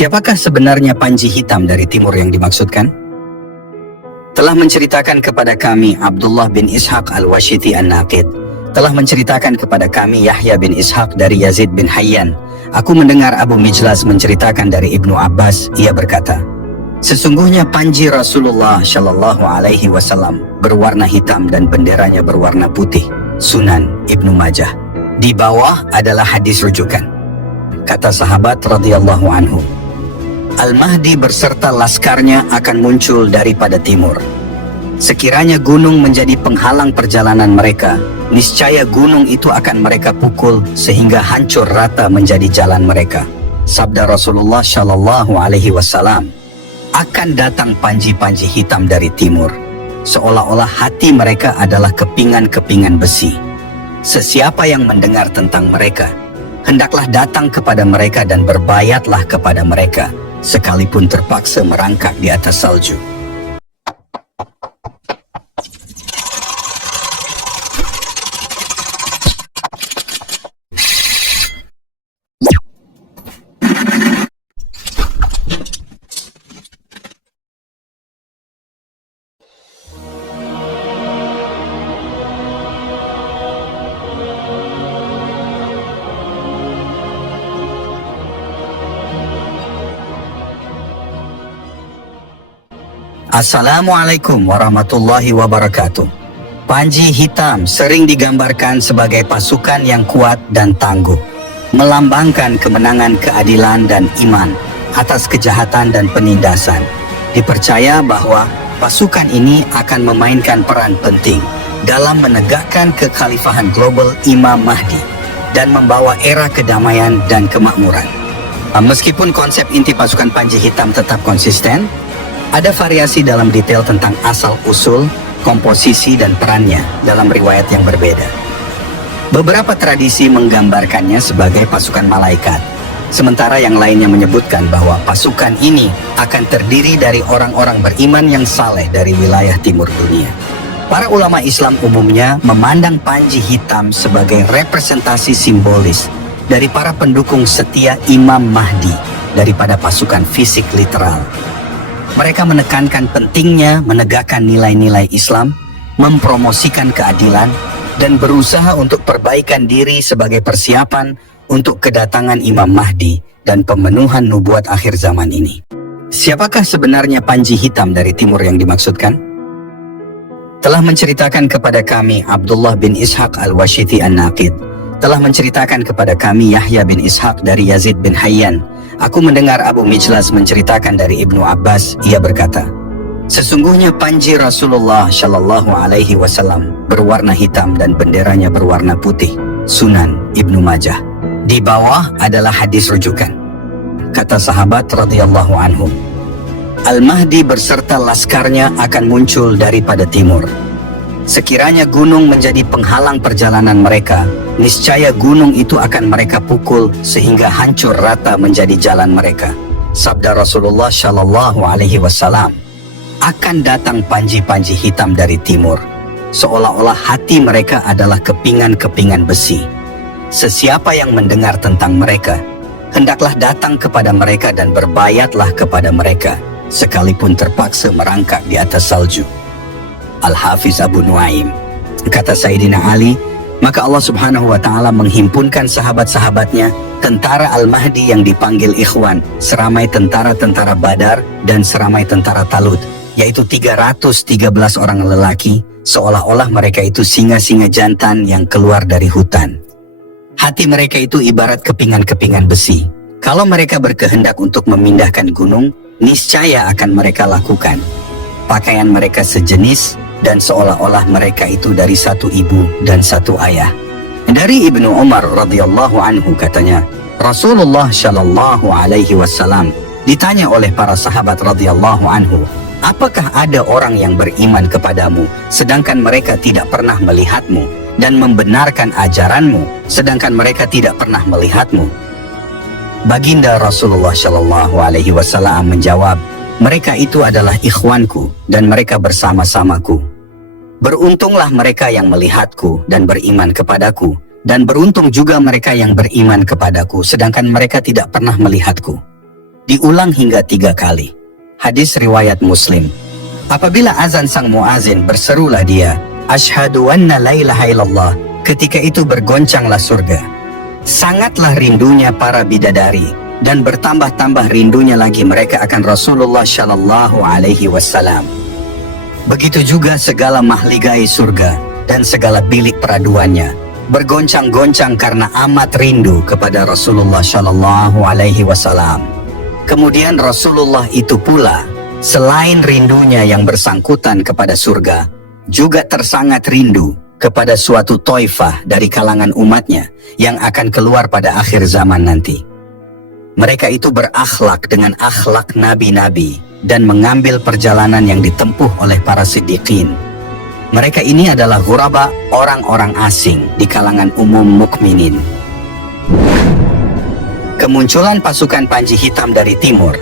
Siapakah sebenarnya Panji Hitam dari Timur yang dimaksudkan? Telah menceritakan kepada kami Abdullah bin Ishaq al-Washiti an-Naqid. Telah menceritakan kepada kami Yahya bin Ishaq dari Yazid bin Hayyan. Aku mendengar Abu Mijlas menceritakan dari Ibnu Abbas, ia berkata, sesungguhnya panji Rasulullah Shallallahu Alaihi Wasallam berwarna hitam dan benderanya berwarna putih. Sunan Ibnu Majah. Di bawah adalah hadis rujukan. Kata sahabat radhiyallahu anhu, Al-Mahdi berserta laskarnya akan muncul daripada timur. Sekiranya gunung menjadi penghalang perjalanan mereka, niscaya gunung itu akan mereka pukul sehingga hancur rata menjadi jalan mereka. Sabda Rasulullah Shallallahu Alaihi Wasallam, akan datang panji-panji hitam dari timur, seolah-olah hati mereka adalah kepingan-kepingan besi. Sesiapa yang mendengar tentang mereka, hendaklah datang kepada mereka dan berbayatlah kepada mereka, sekalipun terpaksa merangkak di atas salju. Assalamualaikum warahmatullahi wabarakatuh. Panji hitam sering digambarkan sebagai pasukan yang kuat dan tangguh, melambangkan kemenangan keadilan dan iman atas kejahatan dan penindasan. Dipercaya bahwa pasukan ini akan memainkan peran penting dalam menegakkan kekhalifahan global Imam Mahdi dan membawa era kedamaian dan kemakmuran. Meskipun konsep inti pasukan Panji Hitam tetap konsisten, ada variasi dalam detail tentang asal-usul, komposisi, dan perannya dalam riwayat yang berbeda. Beberapa tradisi menggambarkannya sebagai pasukan malaikat, sementara yang lainnya menyebutkan bahwa pasukan ini akan terdiri dari orang-orang beriman yang saleh dari wilayah timur dunia. Para ulama Islam umumnya memandang Panji Hitam sebagai representasi simbolis dari para pendukung setia Imam Mahdi daripada pasukan fisik literal. Mereka menekankan pentingnya menegakkan nilai-nilai Islam, mempromosikan keadilan, dan berusaha untuk perbaikan diri sebagai persiapan untuk kedatangan Imam Mahdi dan pemenuhan nubuat akhir zaman ini. Siapakah sebenarnya Panji Hitam dari Timur yang dimaksudkan? Telah menceritakan kepada kami Abdullah bin Ishaq al-Washiti an-Naqid. Telah menceritakan kepada kami Yahya bin Ishaq dari Yazid bin Hayyan. Aku mendengar Abu Mijlas menceritakan dari Ibnu Abbas, ia berkata, sesungguhnya panji Rasulullah Shallallahu Alaihi Wasallam berwarna hitam dan benderanya berwarna putih. Sunan Ibnu Majah. Di bawah adalah hadis rujukan. Kata sahabat radhiyallahu anhu, Al-Mahdi berserta laskarnya akan muncul daripada timur. Sekiranya gunung menjadi penghalang perjalanan mereka, niscaya gunung itu akan mereka pukul sehingga hancur rata menjadi jalan mereka. Sabda Rasulullah Shallallahu Alaihi Wasallam, akan datang panji-panji hitam dari timur, seolah-olah hati mereka adalah kepingan-kepingan besi. Sesiapa yang mendengar tentang mereka, hendaklah datang kepada mereka dan berbayatlah kepada mereka, sekalipun terpaksa merangkak di atas salju. Al-Hafiz Abu Nuaim. Kata Sayyidina Ali, maka Allah Subhanahu wa Ta'ala menghimpunkan sahabat-sahabatnya, tentara Al-Mahdi yang dipanggil Ikhwan, seramai tentara-tentara Badar dan seramai tentara Talut, yaitu 313 orang lelaki, seolah-olah mereka itu singa-singa jantan yang keluar dari hutan. Hati mereka itu ibarat kepingan-kepingan besi. Kalau mereka berkehendak untuk memindahkan gunung, niscaya akan mereka lakukan. Pakaian mereka sejenis, dan seolah-olah mereka itu dari satu ibu dan satu ayah. Dari Ibnu Umar radhiyallahu anhu katanya, Rasulullah Shallallahu Alaihi Wasallam ditanya oleh para sahabat radhiyallahu anhu, apakah ada orang yang beriman kepadamu sedangkan mereka tidak pernah melihatmu, dan membenarkan ajaranmu sedangkan mereka tidak pernah melihatmu? Baginda Rasulullah Shallallahu Alaihi Wasallam menjawab, mereka itu adalah ikhwanku dan mereka bersama-samaku. Beruntunglah mereka yang melihatku dan beriman kepadaku, dan beruntung juga mereka yang beriman kepadaku sedangkan mereka tidak pernah melihatku. diulang hingga 3 kali. Hadis riwayat Muslim. Apabila azan sang muazin, berserulah dia, "Asyhadu anna la ilaha illallah." Ketika itu bergoncanglah surga. Sangatlah rindunya para bidadari, dan bertambah-tambah rindunya lagi mereka akan Rasulullah Shallallahu Alaihi Wasallam. Begitu juga segala mahligai surga dan segala bilik peraduannya bergoncang-goncang karena amat rindu kepada Rasulullah Shallallahu Alaihi Wasallam. Kemudian Rasulullah itu pula, selain rindunya yang bersangkutan kepada surga, juga tersangat rindu kepada suatu toifah dari kalangan umatnya yang akan keluar pada akhir zaman nanti. Mereka itu berakhlak dengan akhlak nabi-nabi dan mengambil perjalanan yang ditempuh oleh para siddiqin. Mereka ini adalah ghuraba, orang-orang asing di kalangan umum mukminin. Kemunculan pasukan Panji Hitam dari timur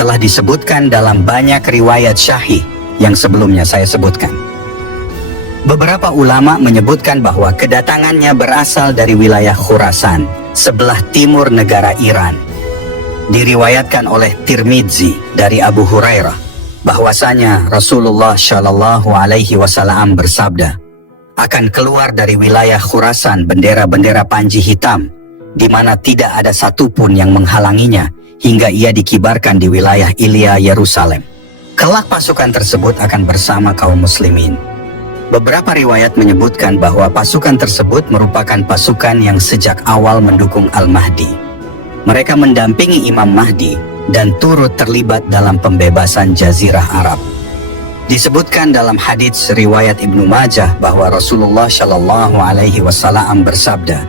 telah disebutkan dalam banyak riwayat syahih yang sebelumnya saya sebutkan. Beberapa ulama menyebutkan bahwa kedatangannya berasal dari wilayah Khurasan, sebelah timur negara Iran. Diriwayatkan oleh Tirmidzi dari Abu Hurairah bahwasanya Rasulullah Shallallahu Alaihi Wasallam bersabda, akan keluar dari wilayah Khurasan bendera-bendera Panji Hitam, di mana tidak ada satupun yang menghalanginya hingga ia dikibarkan di wilayah Ilya, Yerusalem. Kelak pasukan tersebut akan bersama kaum muslimin. Beberapa riwayat menyebutkan bahwa pasukan tersebut merupakan pasukan yang sejak awal mendukung Al-Mahdi. Mereka mendampingi Imam Mahdi dan turut terlibat dalam pembebasan Jazirah Arab. Disebutkan dalam hadits riwayat Ibnu Majah bahwa Rasulullah Shallallahu Alaihi Wasallam bersabda,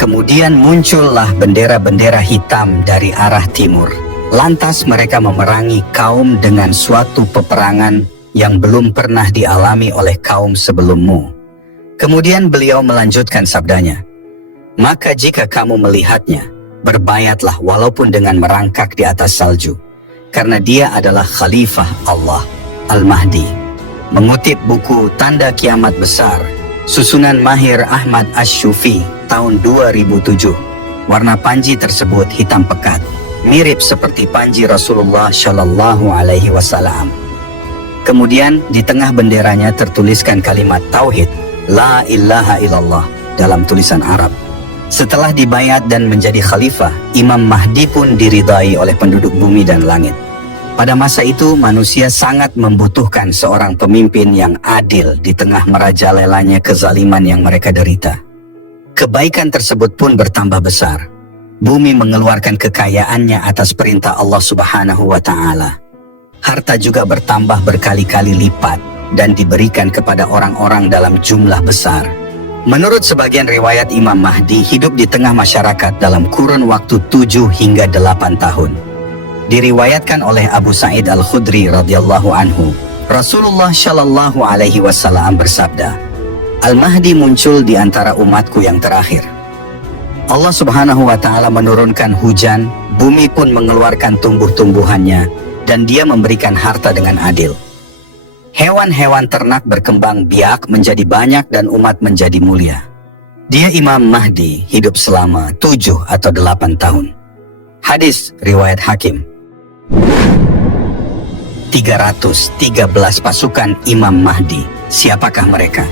kemudian muncullah bendera-bendera hitam dari arah timur. Lantas mereka memerangi kaum dengan suatu peperangan yang belum pernah dialami oleh kaum sebelummu. Kemudian beliau melanjutkan sabdanya, maka jika kamu melihatnya, berbayatlah walaupun dengan merangkak di atas salju, karena dia adalah Khalifah Allah, Al-Mahdi. Mengutip buku Tanda Kiamat Besar, susunan Mahir Ahmad Ash-Shufi tahun 2007, warna panji tersebut hitam pekat, mirip seperti panji Rasulullah Shallallahu Alaihi Wasallam. Kemudian di tengah benderanya tertuliskan kalimat tauhid, La ilaha illallah, dalam tulisan Arab. Setelah dibayat dan menjadi khalifah, Imam Mahdi pun diridai oleh penduduk bumi dan langit. Pada masa itu manusia sangat membutuhkan seorang pemimpin yang adil di tengah merajalelanya kezaliman yang mereka derita. Kebaikan tersebut pun bertambah besar. Bumi mengeluarkan kekayaannya atas perintah Allah Subhanahu wa Ta'ala. Harta juga bertambah berkali-kali lipat dan diberikan kepada orang-orang dalam jumlah besar. Menurut sebagian riwayat, Imam Mahdi hidup di tengah masyarakat dalam kurun waktu 7 hingga 8 tahun. Diriwayatkan oleh Abu Sa'id Al-Khudri radhiyallahu anhu, Rasulullah Shallallahu Alaihi Wasallam bersabda, Al-Mahdi muncul di antara umatku yang terakhir. Allah Subhanahu wa Ta'ala menurunkan hujan, bumi pun mengeluarkan tumbuh-tumbuhannya, dan dia memberikan harta dengan adil. Hewan-hewan ternak berkembang biak menjadi banyak dan umat menjadi mulia. Dia Imam Mahdi hidup selama 7 atau 8 tahun. Hadis riwayat Hakim. 313 pasukan Imam Mahdi. Siapakah mereka?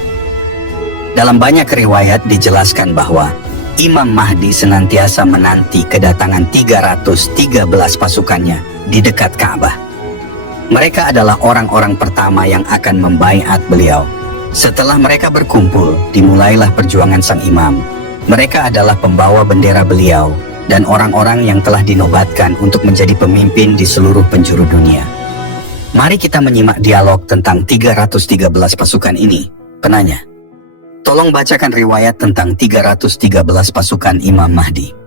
Dalam banyak riwayat dijelaskan bahwa Imam Mahdi senantiasa menanti kedatangan 313 pasukannya di dekat Ka'bah. Mereka adalah orang-orang pertama yang akan membaiat beliau. Setelah mereka berkumpul, dimulailah perjuangan sang imam. Mereka adalah pembawa bendera beliau dan orang-orang yang telah dinobatkan untuk menjadi pemimpin di seluruh penjuru dunia. Mari kita menyimak dialog tentang 313 pasukan ini. Penanya, tolong bacakan riwayat tentang 313 pasukan Imam Mahdi.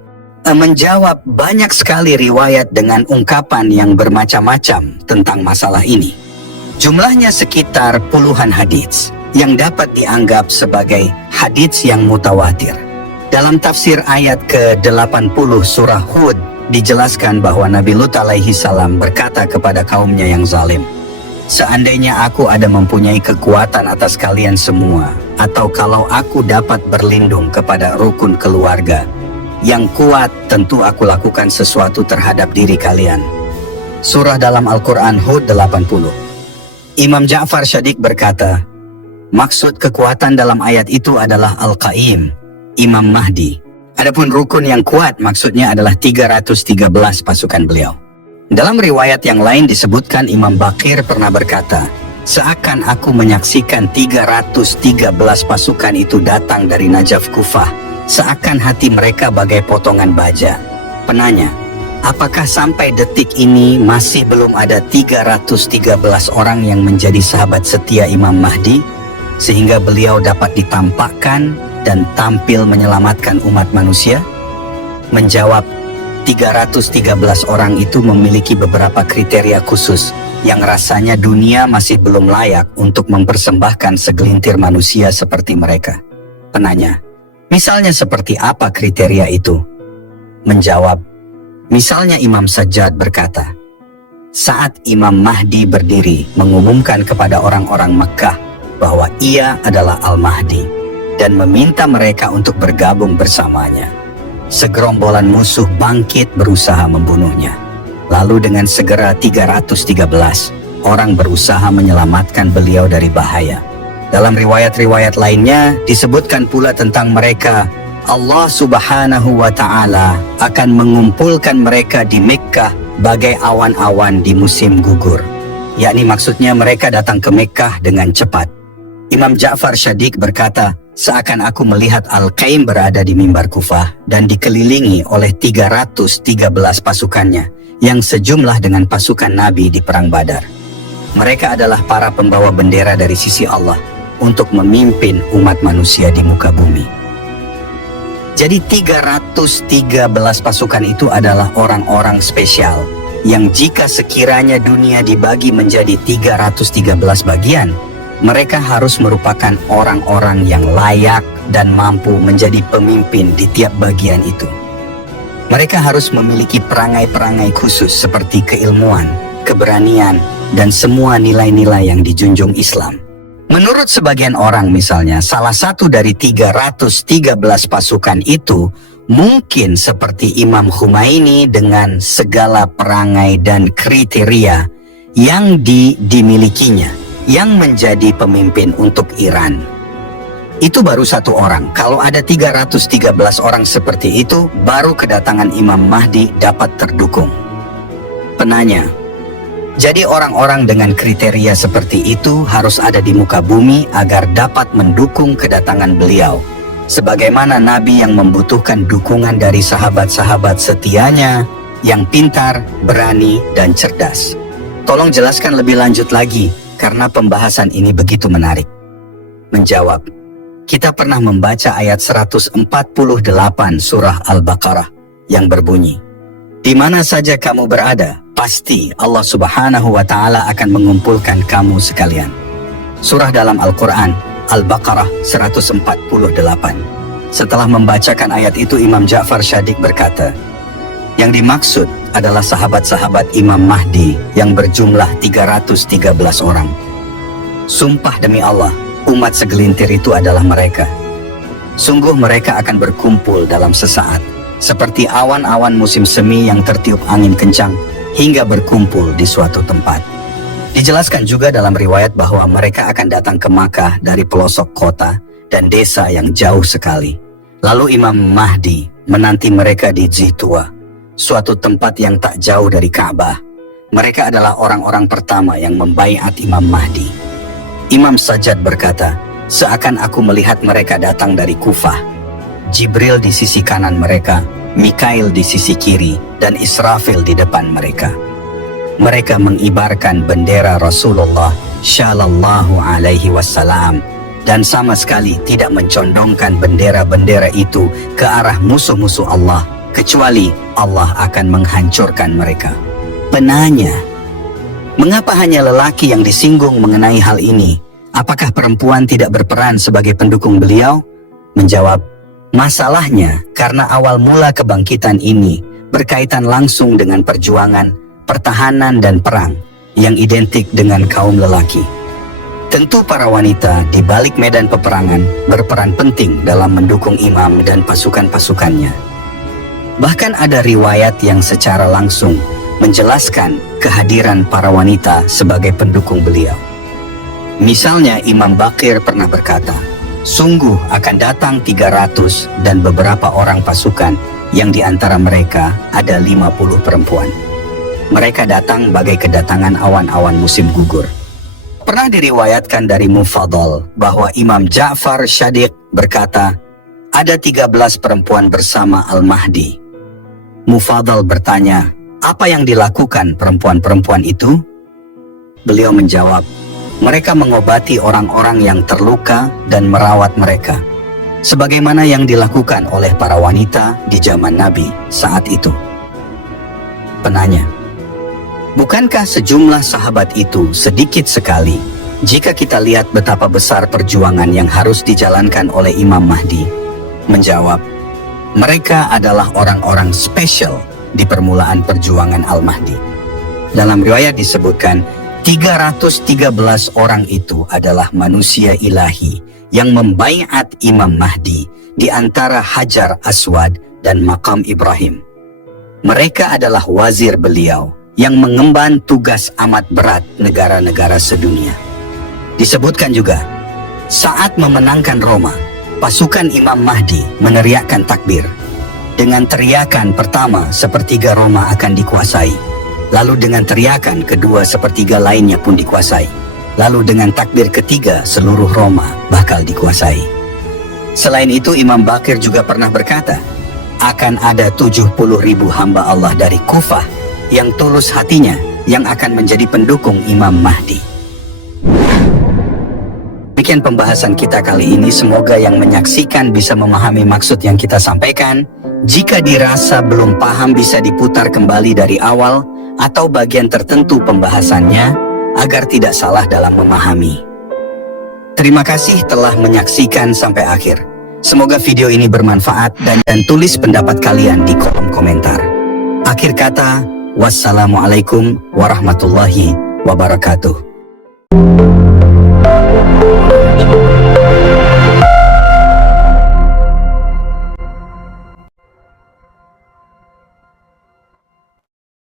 Menjawab, banyak sekali riwayat dengan ungkapan yang bermacam-macam tentang masalah ini. Jumlahnya sekitar puluhan hadits yang dapat dianggap sebagai hadits yang mutawatir. Dalam tafsir ayat ke-80 surah Hud dijelaskan bahwa Nabi Lut alaihi salam berkata kepada kaumnya yang zalim, seandainya aku ada mempunyai kekuatan atas kalian semua, atau kalau aku dapat berlindung kepada rukun keluarga, yang kuat, tentu aku lakukan sesuatu terhadap diri kalian. Surah dalam Al-Quran Hud 80. Imam Ja'far Shadiq berkata, maksud kekuatan dalam ayat itu adalah Al-Qaim, Imam Mahdi. Adapun rukun yang kuat maksudnya adalah 313 pasukan beliau. Dalam riwayat yang lain disebutkan Imam Baqir pernah berkata, seakan aku menyaksikan 313 pasukan itu datang dari Najaf Kufah, seakan hati mereka bagai potongan baja. Penanya, apakah sampai detik ini masih belum ada 313 orang yang menjadi sahabat setia Imam Mahdi, sehingga beliau dapat ditampakkan dan tampil menyelamatkan umat manusia? Menjawab, 313 orang itu memiliki beberapa kriteria khusus yang rasanya dunia masih belum layak untuk mempersembahkan segelintir manusia seperti mereka. Penanya, misalnya seperti apa kriteria itu? Menjawab, misalnya Imam Sajjad berkata, saat Imam Mahdi berdiri mengumumkan kepada orang-orang Mekkah bahwa ia adalah Al-Mahdi dan meminta mereka untuk bergabung bersamanya, segerombolan musuh bangkit berusaha membunuhnya. Lalu dengan segera 313 orang berusaha menyelamatkan beliau dari bahaya. Dalam riwayat-riwayat lainnya disebutkan pula tentang mereka, Allah Subhanahu wa Ta'ala akan mengumpulkan mereka di Mekkah bagai awan-awan di musim gugur. Yakni maksudnya mereka datang ke Mekkah dengan cepat. Imam Ja'far Shadiq berkata, seakan aku melihat Al-Qaim berada di mimbar Kufah dan dikelilingi oleh 313 pasukannya yang sejumlah dengan pasukan Nabi di Perang Badar. Mereka adalah para pembawa bendera dari sisi Allah untuk memimpin umat manusia di muka bumi. Jadi 313 pasukan itu adalah orang-orang spesial yang jika sekiranya dunia dibagi menjadi 313 bagian, mereka harus merupakan orang-orang yang layak dan mampu menjadi pemimpin di tiap bagian itu. Mereka harus memiliki perangai-perangai khusus seperti keilmuan, keberanian, dan semua nilai-nilai yang dijunjung Islam. Menurut sebagian orang misalnya, salah satu dari 313 pasukan itu mungkin seperti Imam Khomeini dengan segala perangai dan kriteria yang dimilikinya, yang menjadi pemimpin untuk Iran. Itu baru satu orang. Kalau ada 313 orang seperti itu, baru kedatangan Imam Mahdi dapat terdukung. Penanya, jadi orang-orang dengan kriteria seperti itu harus ada di muka bumi agar dapat mendukung kedatangan beliau, sebagaimana Nabi yang membutuhkan dukungan dari sahabat-sahabat setianya yang pintar, berani, dan cerdas. Tolong jelaskan lebih lanjut lagi, karena pembahasan ini begitu menarik. Menjawab, kita pernah membaca ayat 148 surah Al-Baqarah yang berbunyi, di mana saja kamu berada, pasti Allah Subhanahu wa Ta'ala akan mengumpulkan kamu sekalian. Surah dalam Al-Quran Al-Baqarah 148. Setelah membacakan ayat itu, Imam Ja'far Shadiq berkata, yang dimaksud adalah sahabat-sahabat Imam Mahdi yang berjumlah 313 orang. Sumpah demi Allah, umat segelintir itu adalah mereka. Sungguh mereka akan berkumpul dalam sesaat, seperti awan-awan musim semi yang tertiup angin kencang, hingga berkumpul di suatu tempat. Dijelaskan juga dalam riwayat bahwa mereka akan datang ke Makkah dari pelosok kota dan desa yang jauh sekali. Lalu Imam Mahdi menanti mereka di Zituwa, suatu tempat yang tak jauh dari Ka'bah. Mereka adalah orang-orang pertama yang membaiat Imam Mahdi. Imam Sajjad berkata, seakan aku melihat mereka datang dari Kufah. Jibril di sisi kanan mereka, Mikail di sisi kiri, dan Israfil di depan mereka. Mereka mengibarkan bendera Rasulullah Shallallahu Alaihi Wasallam dan sama sekali tidak mencondongkan bendera-bendera itu ke arah musuh-musuh Allah, kecuali Allah akan menghancurkan mereka. Penanya, mengapa hanya lelaki yang disinggung mengenai hal ini? Apakah perempuan tidak berperan sebagai pendukung beliau? Menjawab, masalahnya karena awal mula kebangkitan ini berkaitan langsung dengan perjuangan, pertahanan dan perang yang identik dengan kaum lelaki. Tentu para wanita di balik medan peperangan berperan penting dalam mendukung imam dan pasukan-pasukannya. Bahkan ada riwayat yang secara langsung menjelaskan kehadiran para wanita sebagai pendukung beliau. Misalnya Imam Baqir pernah berkata, sungguh akan datang 300 dan beberapa orang pasukan yang diantara mereka ada 50 perempuan. Mereka datang bagai kedatangan awan-awan musim gugur. Pernah diriwayatkan dari Mufadhal bahwa Imam Ja'far Shadiq berkata, ada 13 perempuan bersama Al-Mahdi. Mufadhal bertanya, apa yang dilakukan perempuan-perempuan itu? Beliau menjawab, mereka mengobati orang-orang yang terluka dan merawat mereka, sebagaimana yang dilakukan oleh para wanita di zaman Nabi saat itu. Penanya, bukankah sejumlah sahabat itu sedikit sekali jika kita lihat betapa besar perjuangan yang harus dijalankan oleh Imam Mahdi? Menjawab, mereka adalah orang-orang spesial di permulaan perjuangan Al-Mahdi. Dalam riwayat disebutkan, 313 orang itu adalah manusia ilahi yang membaiat Imam Mahdi di antara Hajar Aswad dan Maqam Ibrahim. Mereka adalah wazir beliau yang mengemban tugas amat berat negara-negara sedunia. Disebutkan juga, saat memenangkan Roma, pasukan Imam Mahdi meneriakkan takbir. Dengan teriakan pertama, sepertiga Roma akan dikuasai. Lalu dengan teriakan kedua, sepertiga lainnya pun dikuasai. Lalu dengan takbir ketiga, seluruh Roma bakal dikuasai. Selain itu, Imam Baqir juga pernah berkata, akan ada 70.000 hamba Allah dari Kufah yang tulus hatinya yang akan menjadi pendukung Imam Mahdi. Demikian pembahasan kita kali ini. Semoga yang menyaksikan bisa memahami maksud yang kita sampaikan. Jika dirasa belum paham, bisa diputar kembali dari awal atau bagian tertentu pembahasannya agar tidak salah dalam memahami. Terima kasih telah menyaksikan sampai akhir. Semoga video ini bermanfaat dan tulis pendapat kalian di kolom komentar. Akhir kata, wassalamualaikum warahmatullahi wabarakatuh.